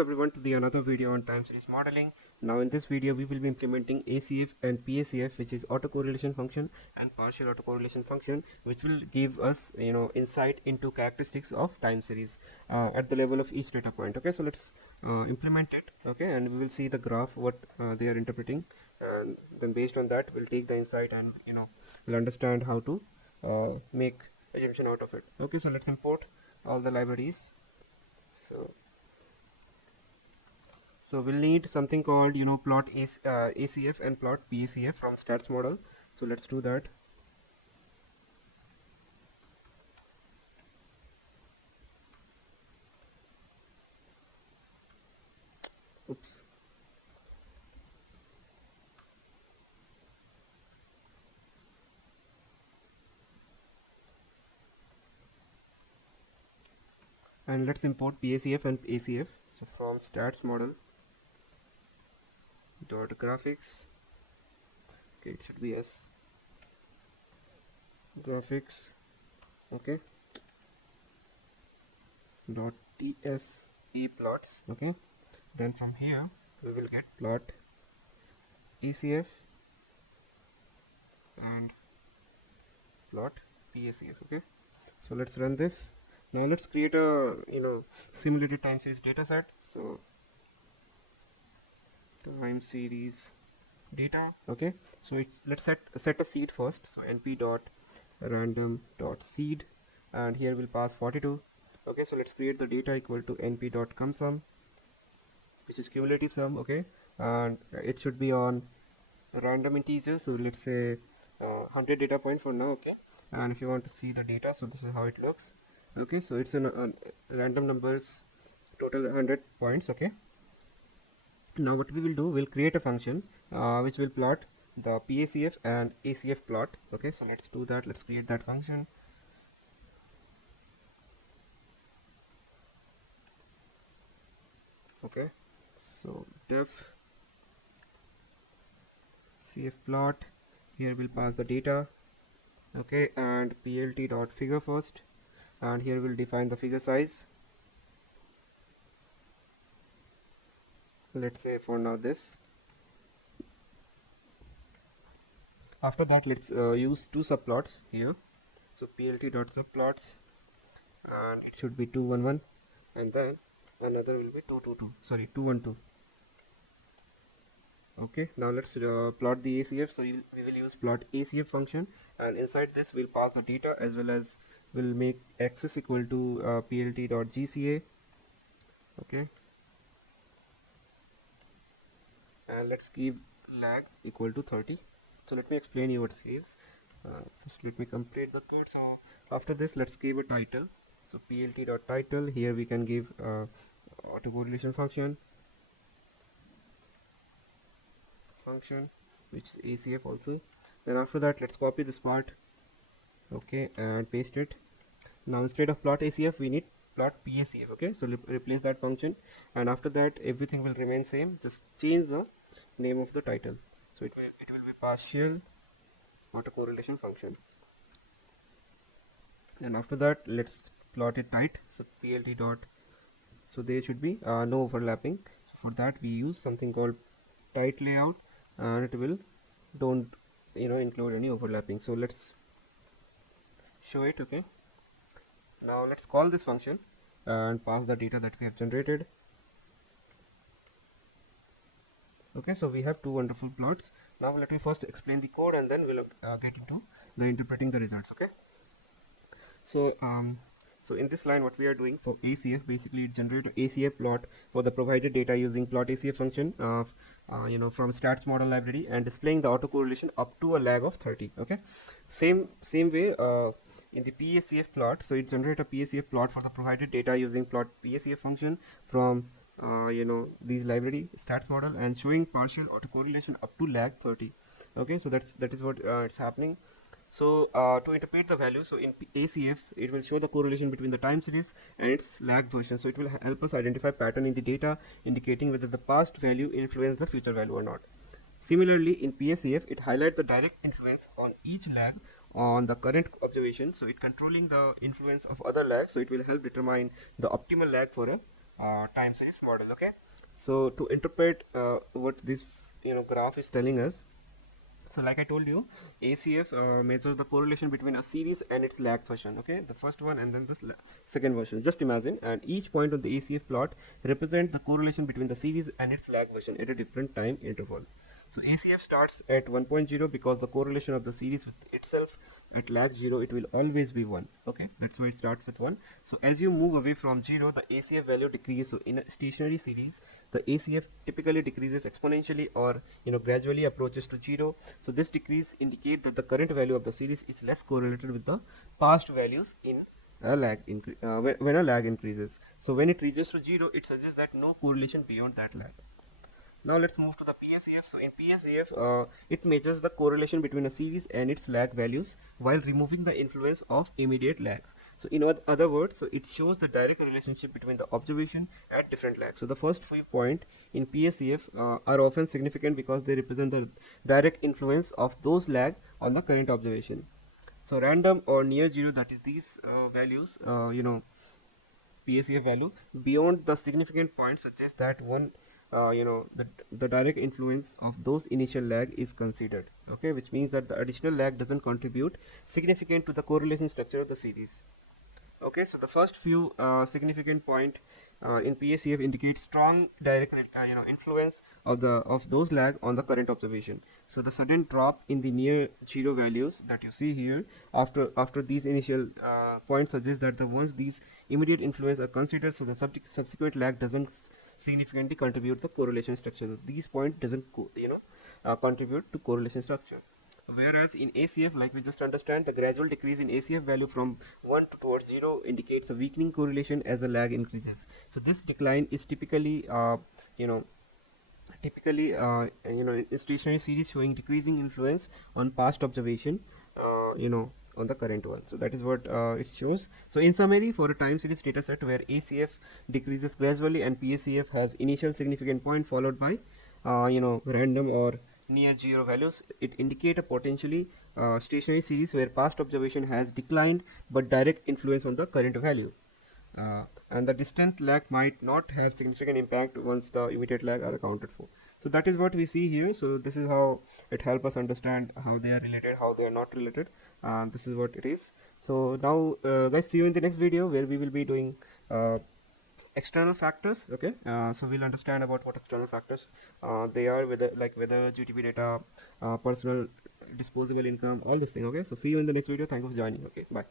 everyone to the another video on time series modeling. Now in this video we will be implementing ACF and PACF, which is autocorrelation function and partial autocorrelation function, which will give us insight into characteristics of time series at the level of each data point. Okay, so let's implement it. Okay, and we will see the graph what they are interpreting, and then based on that we'll take the insight and we'll understand how to make assumption out of it. Okay, so let's import all the libraries. So we'll need something called plot ACF and plot PACF from stats model. So let's do that. Oops. And let's import PACF and ACF. So from stats model dot graphics, okay, it should be as graphics, okay, dot TSA plots. Okay, then from here we will get plot ACF and plot PACF. Okay, so let's run this. Now let's create a simulated time series data set. So time series data. Okay, so let's set a seed first. So np dot random dot seed, and here we'll pass 42. Okay, so let's create the data equal to np dot come sum, which is cumulative sum. Okay, and it should be on random integer. So let's say 100 data points for now. Okay, and if you want to see the data, so this is how it looks. Okay, so it's a random numbers, total 100 points. Okay, now what we will do, we'll create a function which will plot the PACF and ACF plot. Okay, so let's do that. Let's create that function. Okay, so def CF plot, here we'll pass the data. Okay, and plt dot figure first, and here we'll define the figure size. Let's say for now this. After that, let's use two subplots here. So plt dot subplots, and it should be 211, and then another will be 212. Okay, now let's plot the ACF. So we will use plot ACF function, and inside this we'll pass the data as well as we'll make axis equal to plt dot gca. Okay, and let's give lag equal to 30. So let me explain you what it is. First let me complete the code. So after this, let's give a title. So plt dot title, here we can give autocorrelation function, which is ACF also. Then after that, let's copy this part, okay, and paste it. Now instead of plot ACF, we need plot PACF. Okay, so replace that function, and after that everything will remain same. Just change the name of the title. So it will be partial autocorrelation function. And after that, let's plot it tight. So plt dot, so there should be no overlapping. So for that we use something called tight layout, and it will don't include any overlapping. So let's show it. Okay, now let's call this function and pass the data that we have generated. Okay, so we have two wonderful plots. Now let me first explain the code, and then we'll get into the interpreting the results. Okay, so so in this line, what we are doing for ACF, basically it generates an ACF plot for the provided data using plot ACF function of from stats model library, and displaying the autocorrelation up to a lag of 30. Okay, same way in the PACF plot. So it generates a PACF plot for the provided data using plot PACF function from these library stats model, and showing partial autocorrelation up to lag 30. Okay, so that is what it's happening. So to interpret the value, so in ACF it will show the correlation between the time series and its lag version. So it will help us identify pattern in the data, indicating whether the past value influences the future value or not. Similarly, in PACF, it highlights the direct influence on each lag on the current observation. So it controlling the influence of other lags. So it will help determine the optimal lag for a time series model. Okay, so to interpret what this graph is telling us, so like I told you, ACF measures the correlation between a series and its lag version. Okay, the first one and then the second version. Just imagine, and each point on the ACF plot represents the correlation between the series and its lag version at a different time interval. So ACF starts at 1.0 because the correlation of the series with itself at lag 0, it will always be 1. Okay, that's why it starts at 1. So as you move away from 0, the ACF value decreases. So in a stationary series, the ACF typically decreases exponentially or gradually approaches to 0. So this decrease indicates that the current value of the series is less correlated with the past values in a lag when a lag increases. So when it reaches to 0, it suggests that no correlation beyond that lag. Now let's move to the PACF. So in PACF, it measures the correlation between a series and its lag values while removing the influence of immediate lags. So in other words, so it shows the direct relationship between the observation at different lags. So the first few points in PACF are often significant because they represent the direct influence of those lag on the current observation. So random or near zero, that is these values, PACF value beyond the significant point suggests that the direct influence of those initial lag is considered. Okay, which means that the additional lag doesn't contribute significant to the correlation structure of the series. Okay, so the first few significant point in PACF indicate strong direct influence of those lag on the current observation. So the sudden drop in the near zero values that you see here after these initial points suggests that the once these immediate influence are considered, so the subsequent lag doesn't significantly contribute the correlation structure. These point doesn't contribute to correlation structure. Whereas in ACF, like we just understand, the gradual decrease in ACF value from 1 to towards 0 indicates a weakening correlation as the lag increases. So this decline is typically in stationary series showing decreasing influence on past observation, on the current one. So that is what it shows. So in summary, for a time series data set where ACF decreases gradually and PACF has initial significant point followed by random or near zero values, it indicate a potentially stationary series where past observation has declined but direct influence on the current value. And the distant lag might not have significant impact once the immediate lag are accounted for. So that is what we see here. So this is how it helps us understand how they are related, how they are not related. This is what it is. So now guys, see you in the next video where we will be doing external factors. Okay, so we'll understand about what external factors they are, whether GDP data, personal disposable income, all this thing. Okay, so see you in the next video. Thank you for joining. Okay, bye.